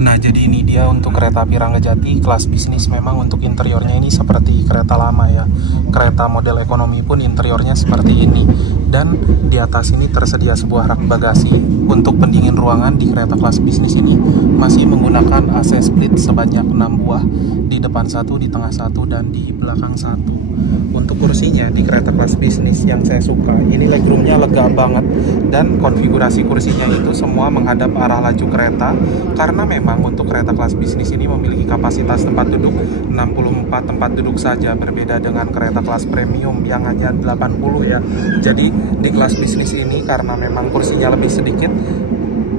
Nah, jadi ini dia untuk kereta api Ranggajati kelas bisnis. Memang untuk interiornya ini seperti kereta lama ya. Kereta model ekonomi pun interiornya seperti ini. Dan di atas ini tersedia sebuah rak bagasi. Untuk pendingin ruangan di kereta kelas bisnis ini masih menggunakan AC split sebanyak 6 buah, di depan 1, di tengah 1, dan di belakang 1. Untuk kursinya di kereta kelas bisnis yang saya suka, ini legroomnya lega banget, dan konfigurasi kursinya itu semua menghadap arah laju kereta, karena memang untuk kereta kelas bisnis ini memiliki kapasitas tempat duduk 64 tempat duduk saja, berbeda dengan kereta kelas premium yang hanya 80 ya. Jadi di kelas bisnis ini karena memang kursinya lebih sedikit,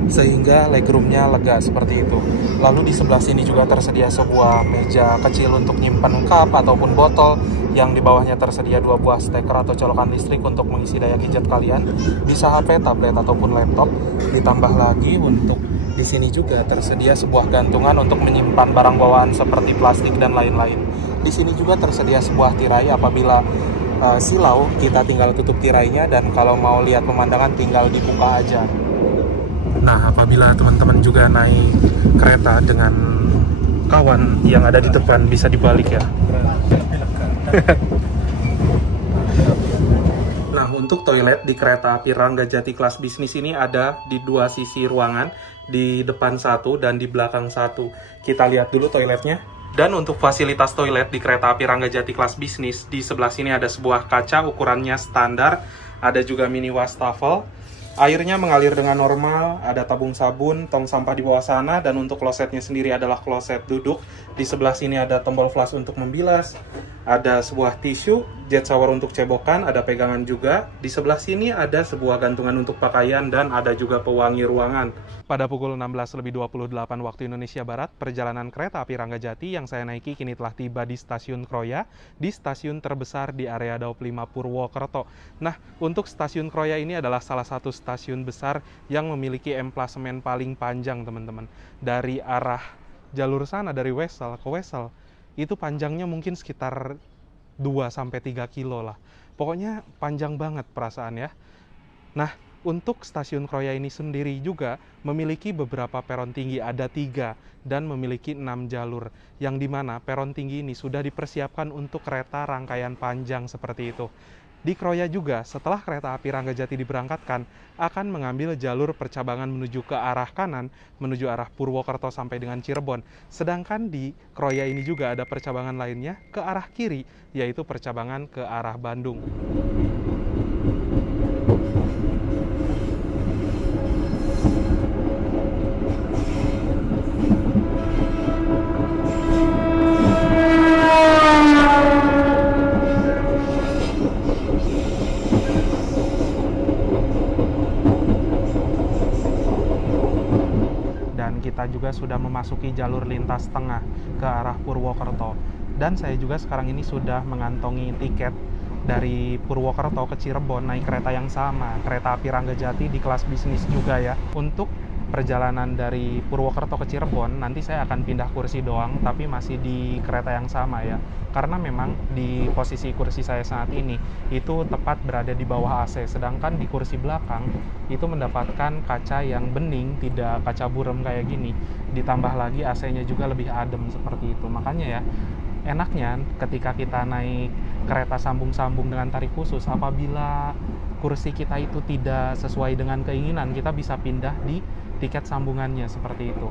sehingga legroomnya lega seperti itu. Lalu di sebelah sini juga tersedia sebuah meja kecil untuk nyimpan cup ataupun botol, yang di bawahnya tersedia 2 buah steker atau colokan listrik untuk mengisi daya gadget kalian, bisa HP, tablet ataupun laptop. Ditambah lagi untuk di sini juga tersedia sebuah gantungan untuk menyimpan barang bawaan seperti plastik dan lain-lain. Di sini juga tersedia sebuah tirai, apabila silau kita tinggal tutup tirainya, dan kalau mau lihat pemandangan tinggal dibuka aja. Nah, apabila teman-teman juga naik kereta dengan kawan yang ada di depan, bisa dibalik ya. Nah, untuk toilet di kereta api Ranggajati kelas bisnis ini ada di 2 sisi ruangan, di depan 1 dan di belakang 1. Kita lihat dulu toiletnya. Dan untuk fasilitas toilet di kereta api Ranggajati kelas bisnis, di sebelah sini ada sebuah kaca ukurannya standar, ada juga mini wastafel. Airnya mengalir dengan normal, ada tabung sabun, tong sampah di bawah sana, dan untuk klosetnya sendiri adalah kloset duduk. Di sebelah sini ada tombol flush untuk membilas, ada sebuah tisu, jet shower untuk cebokan, ada pegangan juga. Di sebelah sini ada sebuah gantungan untuk pakaian, dan ada juga pewangi ruangan. Pada pukul 16.28 waktu Indonesia Barat, perjalanan kereta api Ranggajati yang saya naiki kini telah tiba di Stasiun Kroya, di stasiun terbesar di area Daup 5 Purwokerto. Nah, untuk Stasiun Kroya ini adalah salah satu stasiun besar yang memiliki emplasemen paling panjang, teman-teman. Dari arah jalur sana, dari Wesel ke Wesel, itu panjangnya mungkin sekitar 2-3 kilo lah. Pokoknya panjang banget perasaan ya. Nah, untuk Stasiun Kroya ini sendiri juga memiliki beberapa peron tinggi, ada 3, dan memiliki 6 jalur, yang dimana peron tinggi ini sudah dipersiapkan untuk kereta rangkaian panjang seperti itu. Di Kroya juga, setelah kereta api Ranggajati diberangkatkan, akan mengambil jalur percabangan menuju ke arah kanan, menuju arah Purwokerto sampai dengan Cirebon. Sedangkan di Kroya ini juga ada percabangan lainnya ke arah kiri, yaitu percabangan ke arah Bandung. Kita juga sudah memasuki jalur lintas tengah ke arah Purwokerto, dan saya juga sekarang ini sudah mengantongi tiket dari Purwokerto ke Cirebon naik kereta yang sama, kereta api Ranggajati di kelas bisnis juga ya. Untuk perjalanan dari Purwokerto ke Cirebon nanti saya akan pindah kursi doang, tapi masih di kereta yang sama ya, karena memang di posisi kursi saya saat ini itu tepat berada di bawah AC, sedangkan di kursi belakang itu mendapatkan kaca yang bening, tidak kaca burem kayak gini, ditambah lagi AC-nya juga lebih adem seperti itu. Makanya ya, enaknya ketika kita naik kereta sambung-sambung dengan tarif khusus, apabila kursi kita itu tidak sesuai dengan keinginan, kita bisa pindah di tiket sambungannya seperti itu.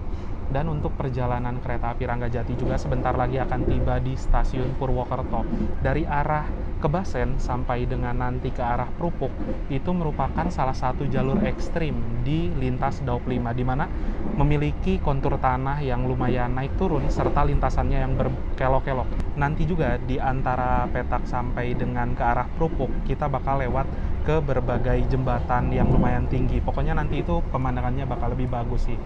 Dan untuk perjalanan kereta api Ranggajati juga sebentar lagi akan tiba di stasiun Purwokerto. Dari arah Kebasen sampai dengan nanti ke arah Prupuk, itu merupakan salah satu jalur ekstrim di lintas Daup 5, di mana memiliki kontur tanah yang lumayan naik turun serta lintasannya yang berkelok-kelok. Nanti juga di antara Petak sampai dengan ke arah Prupuk, kita bakal lewat ke berbagai jembatan yang lumayan tinggi. Pokoknya nanti itu pemandangannya bakal lebih bagus sih.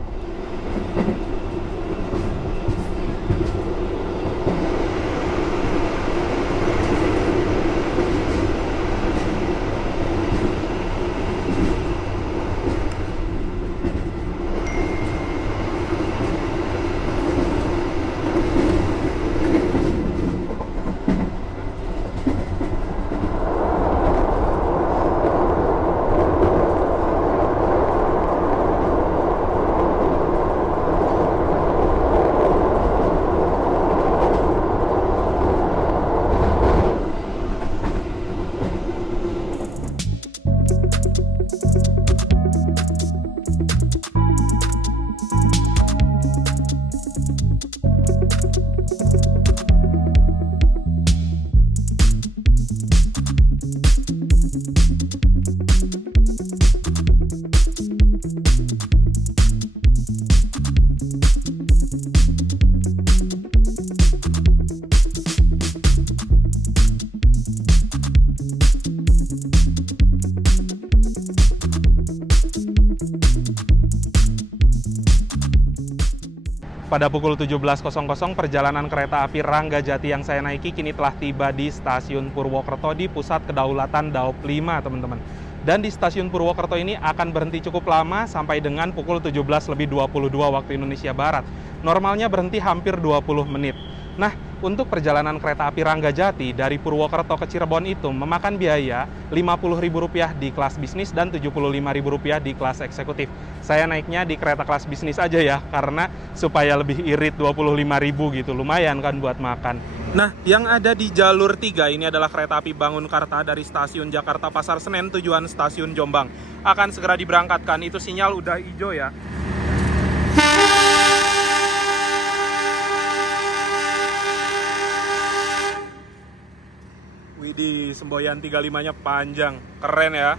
pada pukul 17.00 perjalanan kereta api Ranggajati yang saya naiki kini telah tiba di stasiun Purwokerto di Pusat Kedaulatan Daop 5, teman-teman. Dan di stasiun Purwokerto ini akan berhenti cukup lama sampai dengan pukul 17.22 waktu Indonesia Barat. Normalnya berhenti hampir 20 menit. Nah, untuk perjalanan kereta api Ranggajati dari Purwokerto ke Cirebon itu memakan biaya Rp50.000 di kelas bisnis dan Rp75.000 di kelas eksekutif. Saya naiknya di kereta kelas bisnis aja ya, karena supaya lebih irit Rp25.000 gitu, lumayan kan buat makan. Nah, yang ada di jalur 3 ini adalah kereta api Bangunkarta dari stasiun Jakarta Pasar Senen tujuan stasiun Jombang. Akan segera diberangkatkan, itu sinyal udah hijau ya. Widih, semboyan 35-nya panjang, keren ya.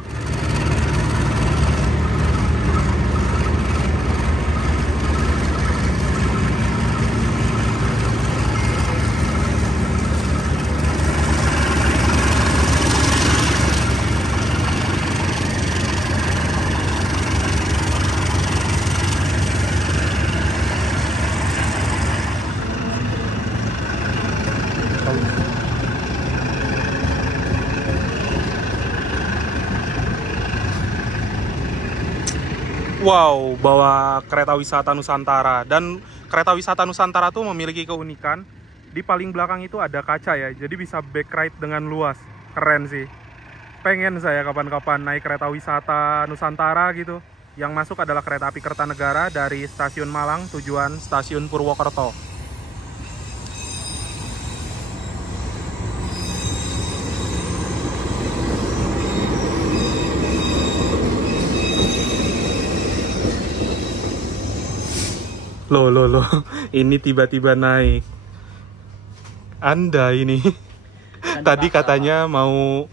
Wow, bawa kereta wisata Nusantara. Dan kereta wisata Nusantara tuh memiliki keunikan, di paling belakang itu ada kaca ya, jadi bisa back ride dengan luas. Keren sih. Pengen saya kapan-kapan naik kereta wisata Nusantara gitu. Yang masuk adalah kereta api Kertanegara dari stasiun Malang tujuan stasiun Purwokerto. Loh, ini tiba-tiba naik. Anda ini tadi katanya mau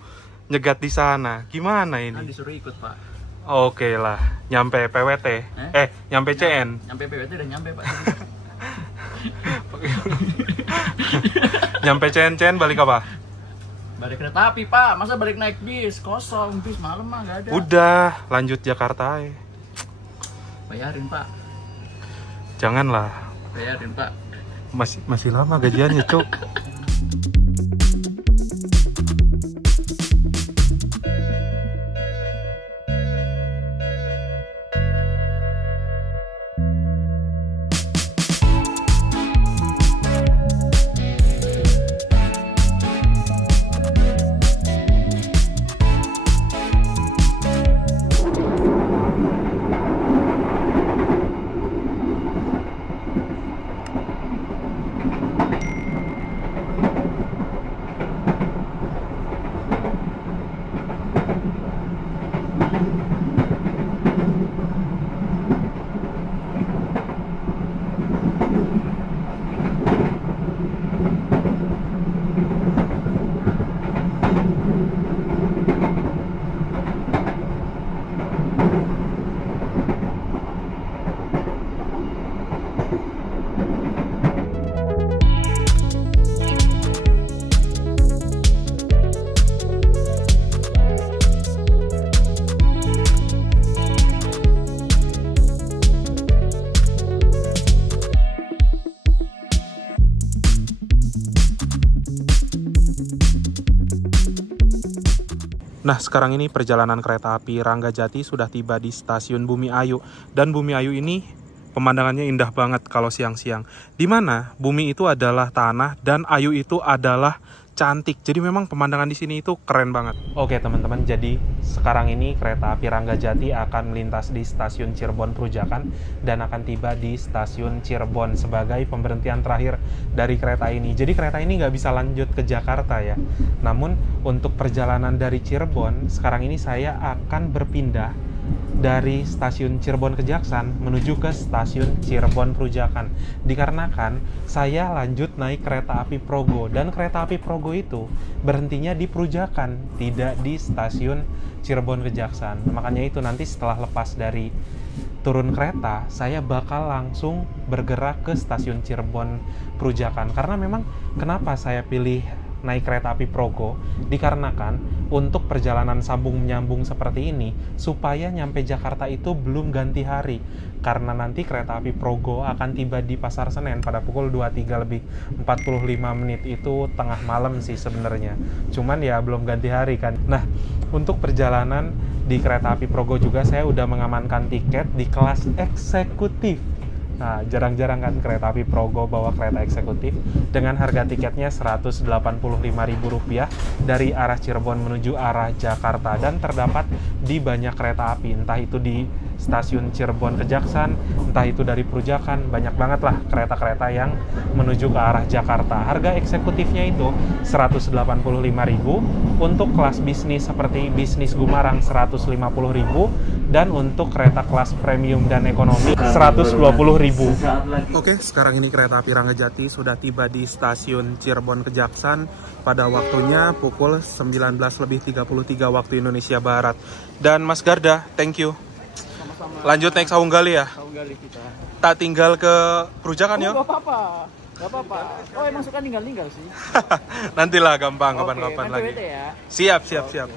nyegat di sana. Gimana ini? Kan disuruh ikut, Pak. Oke lah, nyampe PWT. Nyampe CN. Nyampe PWT udah nyampe, Pak. Nyampe CN balik apa? Balik kereta api, Pak. Masa balik naik bis? Kosong, bis malam mah nggak ada. Udah, lanjut Jakarta ya. Bayarin, Pak. Janganlah. Bayarin, Pak. Masih lama gajiannya, Cuk. Nah, sekarang ini perjalanan kereta api Ranggajati sudah tiba di stasiun Bumi Ayu. Dan Bumi Ayu ini pemandangannya indah banget kalau siang-siang. Di mana Bumi itu adalah tanah dan Ayu itu adalah cantik. Jadi memang pemandangan di sini itu keren banget. Oke teman-teman, jadi sekarang ini kereta api Ranggajati akan melintas di stasiun Cirebon Prujakan dan akan tiba di stasiun Cirebon sebagai pemberhentian terakhir dari kereta ini. Jadi kereta ini nggak bisa lanjut ke Jakarta ya. Namun untuk perjalanan dari Cirebon, sekarang ini saya akan berpindah dari stasiun Cirebon Kejaksan menuju ke stasiun Cirebon Prujakan. Dikarenakan saya lanjut naik kereta api Progo, dan kereta api Progo itu berhentinya di Prujakan, tidak di stasiun Cirebon Kejaksan. Makanya itu nanti setelah lepas dari turun kereta, saya bakal langsung bergerak ke stasiun Cirebon Prujakan. Karena memang kenapa saya pilih naik kereta api Progo dikarenakan untuk perjalanan sambung-menyambung seperti ini supaya nyampe Jakarta itu belum ganti hari, karena nanti kereta api Progo akan tiba di Pasar Senen pada pukul 23 lebih 45 menit, itu tengah malam sih sebenarnya, cuman ya belum ganti hari kan. Nah, untuk perjalanan di kereta api Progo juga saya udah mengamankan tiket di kelas eksekutif. Nah, jarang-jarang kan kereta api Progo bawa kereta eksekutif dengan harga tiketnya Rp185.000 dari arah Cirebon menuju arah Jakarta, dan terdapat di banyak kereta api, entah itu di stasiun Cirebon Kejaksan, entah itu dari Perujakan, banyak banget lah kereta-kereta yang menuju ke arah Jakarta. Harga eksekutifnya itu Rp185.000, untuk kelas bisnis seperti bisnis Gumarang Rp150.000, dan untuk kereta kelas premium dan ekonomi Rp120.000. Oke, sekarang ini kereta api Ranggajati sudah tiba di stasiun Cirebon Kejaksan pada waktunya pukul 19.33 waktu Indonesia Barat. Dan Mas Garda, thank you. Sama-sama. Lanjut naik Saung Gali ya? Saung Gali kita. Tak tinggal ke Perujakan ya? Gak apa-apa. Gak apa-apa. Oh, emang suka tinggal-tinggal sih. Nantilah gampang, Oke, kapan-kapan nanti lagi. WT ya. Siap.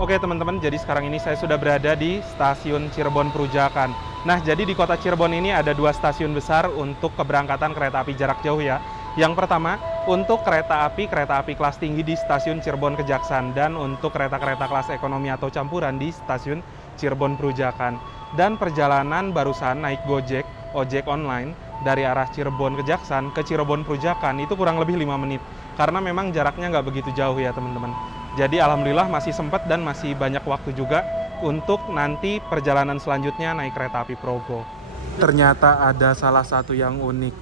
Oke teman-teman, jadi sekarang ini saya sudah berada di stasiun Cirebon Perujakan. Nah, jadi di kota Cirebon ini ada dua stasiun besar untuk keberangkatan kereta api jarak jauh ya. Yang pertama, untuk kereta api kelas tinggi di stasiun Cirebon Kejaksan, dan untuk kereta-kereta kelas ekonomi atau campuran di stasiun Cirebon Perujakan. Dan perjalanan barusan naik Gojek, ojek online, dari arah Cirebon Kejaksan ke Cirebon Perujakan itu kurang lebih 5 menit. Karena memang jaraknya nggak begitu jauh ya teman-teman. Jadi alhamdulillah masih sempat dan masih banyak waktu juga untuk nanti perjalanan selanjutnya naik kereta api Progo. Ternyata ada salah satu yang unik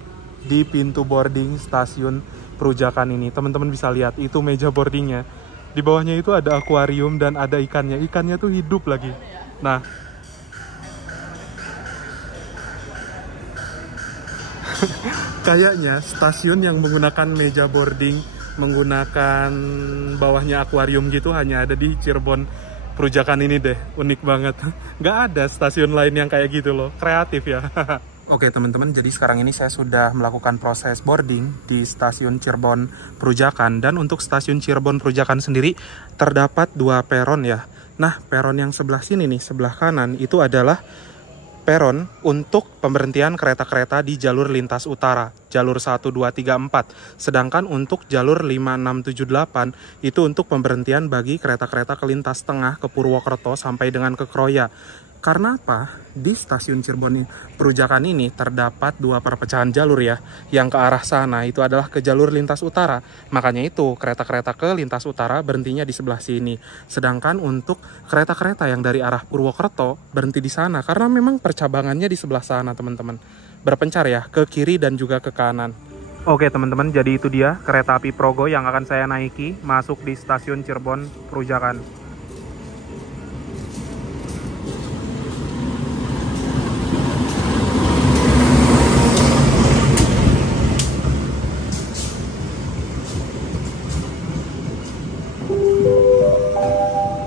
di pintu boarding stasiun Perujakan ini. Teman-teman bisa lihat, itu meja boardingnya. Di bawahnya itu ada akuarium dan ada ikannya. Ikannya tuh hidup lagi. Nah, kayaknya stasiun yang menggunakan meja boarding, menggunakan bawahnya akuarium gitu hanya ada di Cirebon Perujakan ini deh. Unik banget. Nggak ada stasiun lain yang kayak gitu loh. Kreatif ya. Oke teman-teman, jadi sekarang ini saya sudah melakukan proses boarding di stasiun Cirebon Perujakan. Dan untuk stasiun Cirebon Perujakan sendiri terdapat 2 peron ya. Nah, peron yang sebelah sini nih, sebelah kanan, itu adalah peron untuk pemberhentian kereta-kereta di jalur lintas utara, jalur 1, 2, 3, 4. Sedangkan untuk jalur 5, 6, 7, 8 itu untuk pemberhentian bagi kereta-kereta ke lintas tengah ke Purwokerto sampai dengan ke Kroya. Karena apa? Di stasiun Cirebon Perujakan ini terdapat 2 perpecahan jalur ya. Yang ke arah sana itu adalah ke jalur lintas utara. Makanya itu kereta-kereta ke lintas utara berhentinya di sebelah sini. Sedangkan untuk kereta-kereta yang dari arah Purwokerto berhenti di sana. Karena memang percabangannya di sebelah sana teman-teman. Berpencar ya ke kiri dan juga ke kanan. Oke teman-teman, jadi itu dia kereta api Progo yang akan saya naiki masuk di stasiun Cirebon Perujakan.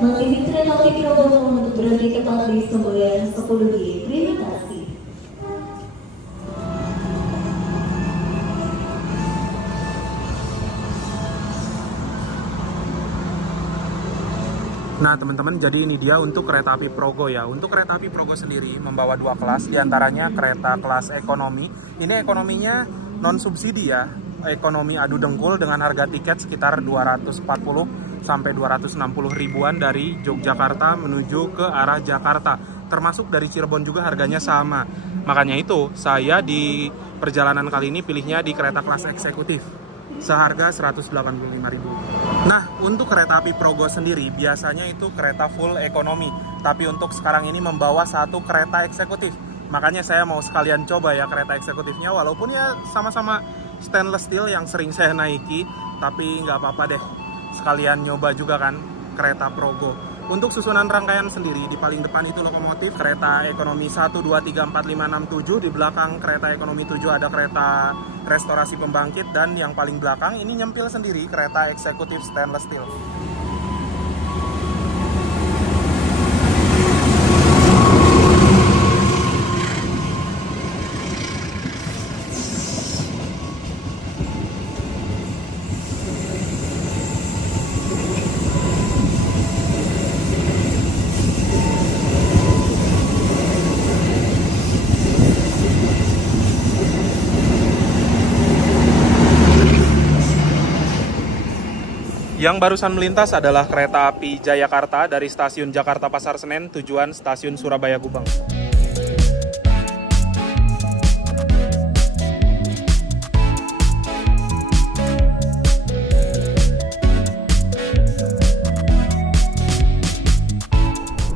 Mengisi kereta api Progo untuk berhenti tepat di Semboyan 10D. Terima kasih. Nah teman-teman, jadi ini dia untuk kereta api Progo ya. Untuk kereta api Progo sendiri membawa 2 kelas, diantaranya kereta kelas ekonomi. Ini ekonominya non subsidi ya, ekonomi adu dengkul dengan harga tiket sekitar 240 sampai 260 ribuan dari Yogyakarta menuju ke arah Jakarta. Termasuk dari Cirebon juga harganya sama. Makanya itu saya di perjalanan kali ini pilihnya di kereta kelas eksekutif seharga 185.000. Nah, untuk kereta api Progo sendiri biasanya itu kereta full ekonomi, tapi untuk sekarang ini membawa 1 kereta eksekutif. Makanya saya mau sekalian coba ya kereta eksekutifnya, walaupun ya sama-sama stainless steel yang sering saya naiki, tapi nggak apa-apa deh, sekalian nyoba juga kan kereta Progo. Untuk susunan rangkaian sendiri, di paling depan itu lokomotif kereta ekonomi 1, 2, 3, 4, 5, 6, 7. Di belakang kereta ekonomi 7 ada kereta restorasi pembangkit. Dan yang paling belakang ini nyempil sendiri kereta eksekutif stainless steel. Yang barusan melintas adalah kereta api Jayakarta dari stasiun Jakarta Pasar Senen tujuan stasiun Surabaya Gubeng.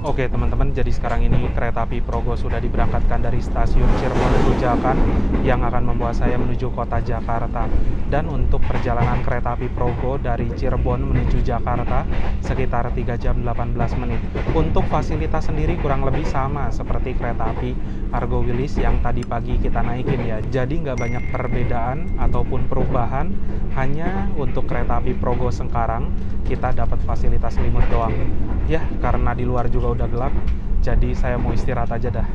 Oke teman-teman, jadi sekarang ini kereta api Progo sudah diberangkatkan dari stasiun Cirebon Perujakan yang akan membawa saya menuju kota Jakarta. Dan untuk perjalanan kereta api Progo dari Cirebon menuju Jakarta sekitar 3 jam 18 menit. Untuk fasilitas sendiri kurang lebih sama seperti kereta api Argo Wilis yang tadi pagi kita naikin ya. Jadi nggak banyak perbedaan ataupun perubahan, hanya untuk kereta api Progo Sengkarang kita dapat fasilitas selimut doang. Ya, karena di luar juga udah gelap, jadi saya mau istirahat aja dah.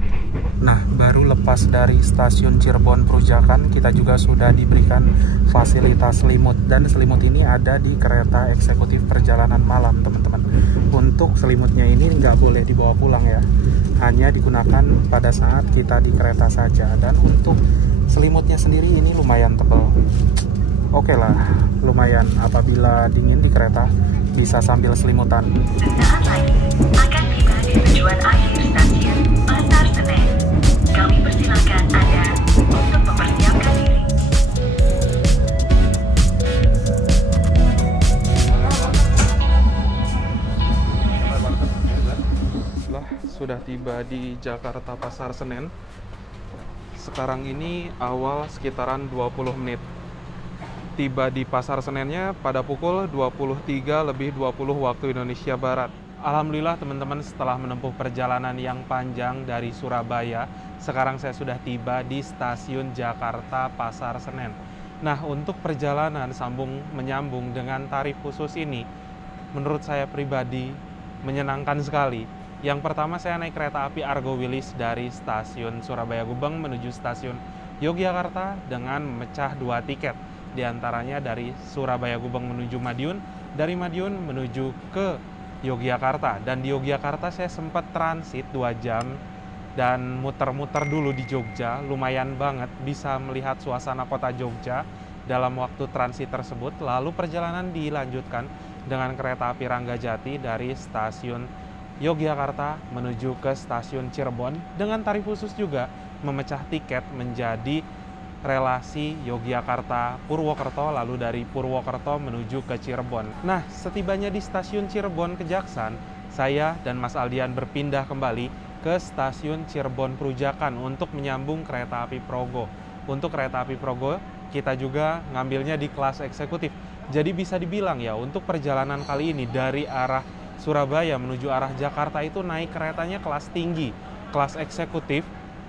Nah, baru lepas dari stasiun Cirebon Perujakan, kita juga sudah diberikan fasilitas selimut. Dan selimut ini ada di kereta eksekutif perjalanan malam, teman-teman. Untuk selimutnya ini nggak boleh dibawa pulang ya, hanya digunakan pada saat kita di kereta saja. Dan untuk selimutnya sendiri ini lumayan tebal. Oke lah, lumayan apabila dingin di kereta, bisa sambil selimutan. Sesaat lagi akan tiba di tujuan akhir stasiun Pasar Senen. Kami persilakan Anda untuk mempersiapkan diri. Sudah tiba di Jakarta Pasar Senen. Sekarang ini awal sekitaran 20 menit. Tiba di Pasar Senennya pada pukul 23:20 waktu Indonesia Barat. Alhamdulillah teman-teman, setelah menempuh perjalanan yang panjang dari Surabaya, sekarang saya sudah tiba di stasiun Jakarta Pasar Senen. Nah, untuk perjalanan menyambung dengan tarif khusus ini, menurut saya pribadi menyenangkan sekali. Yang pertama, saya naik kereta api Argo Wilis dari stasiun Surabaya Gubeng menuju stasiun Yogyakarta dengan memecah 2 tiket. Di antaranya dari Surabaya Gubeng menuju Madiun, dari Madiun menuju ke Yogyakarta. Dan di Yogyakarta saya sempat transit 2 jam dan muter-muter dulu di Jogja. Lumayan banget bisa melihat suasana kota Jogja dalam waktu transit tersebut. Lalu perjalanan dilanjutkan dengan kereta api Ranggajati dari stasiun Yogyakarta menuju ke stasiun Cirebon dengan tarif khusus juga, memecah tiket menjadi relasi Yogyakarta-Purwokerto, lalu dari Purwokerto menuju ke Cirebon. Nah, setibanya di stasiun Cirebon Kejaksan, saya dan Mas Aldian berpindah kembali ke stasiun Cirebon Perujakan untuk menyambung kereta api Progo. Untuk kereta api Progo, kita juga ngambilnya di kelas eksekutif. Jadi bisa dibilang ya, untuk perjalanan kali ini dari arah Surabaya menuju arah Jakarta itu naik keretanya kelas tinggi, kelas eksekutif,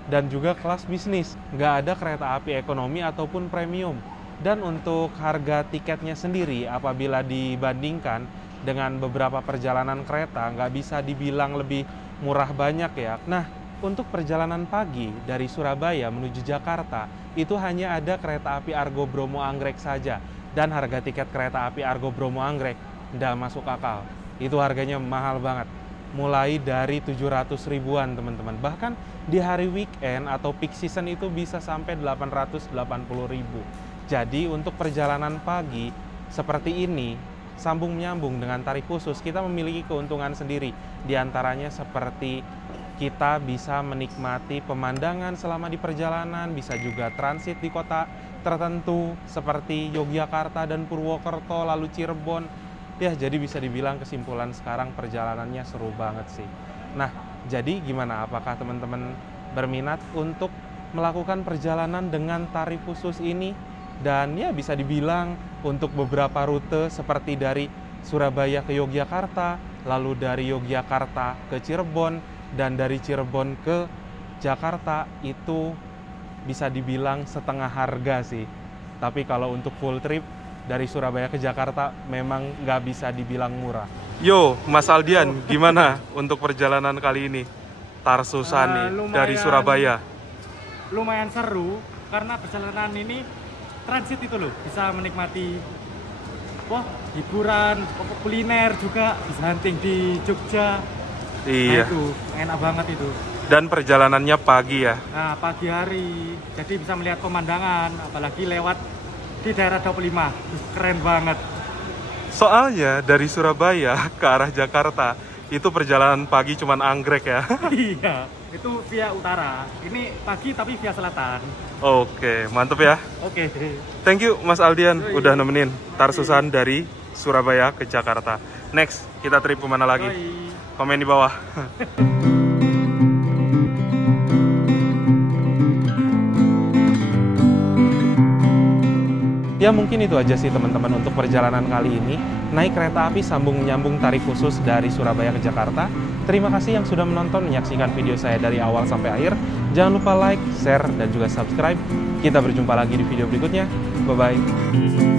dan juga kelas bisnis. Nggak ada kereta api ekonomi ataupun premium. Dan untuk harga tiketnya sendiri apabila dibandingkan dengan beberapa perjalanan kereta, nggak bisa dibilang lebih murah banyak ya. Nah, untuk perjalanan pagi dari Surabaya menuju Jakarta, itu hanya ada kereta api Argo Bromo Anggrek saja. Dan harga tiket kereta api Argo Bromo Anggrek nggak masuk akal. Itu harganya mahal banget. Mulai dari 700 ribuan teman-teman. Bahkan di hari weekend atau peak season itu bisa sampai 880 ribu. Jadi untuk perjalanan pagi seperti ini, sambung menyambung dengan tarif khusus, kita memiliki keuntungan sendiri. Di antaranya seperti kita bisa menikmati pemandangan selama di perjalanan, bisa juga transit di kota tertentu seperti Yogyakarta dan Purwokerto, lalu Cirebon. Ya, jadi bisa dibilang kesimpulan sekarang perjalanannya seru banget sih. Nah, jadi gimana? Apakah teman-teman berminat untuk melakukan perjalanan dengan tarif khusus ini? Dan ya bisa dibilang untuk beberapa rute seperti dari Surabaya ke Yogyakarta, lalu dari Yogyakarta ke Cirebon, dan dari Cirebon ke Jakarta itu bisa dibilang setengah harga sih. Tapi kalau untuk full trip dari Surabaya ke Jakarta memang nggak bisa dibilang murah. Yo, Mas Aldian, gimana untuk perjalanan kali ini? Tarsusan nih, dari Surabaya. Lumayan seru, karena perjalanan ini transit itu loh, bisa menikmati hiburan, kuliner juga, bisa hunting di Jogja. Iya. Nah, itu enak banget itu. Dan perjalanannya pagi ya? Nah, pagi hari, jadi bisa melihat pemandangan, apalagi lewat di daerah 25, keren banget. Soalnya dari Surabaya ke arah Jakarta itu perjalanan pagi cuman anggrek ya. Iya, itu via utara. Ini pagi tapi via selatan. Oke, mantep ya. Oke. Thank you Mas Aldian Yoi. udah nemenin Tarsusan dari Surabaya ke Jakarta. Next, kita trip kemana lagi? Yoi. Komen di bawah. Ya mungkin itu aja sih teman-teman untuk perjalanan kali ini. Naik kereta api sambung-nyambung tarif khusus dari Surabaya ke Jakarta. Terima kasih yang sudah menonton, menyaksikan video saya dari awal sampai akhir. Jangan lupa like, share, dan juga subscribe. Kita berjumpa lagi di video berikutnya. Bye-bye.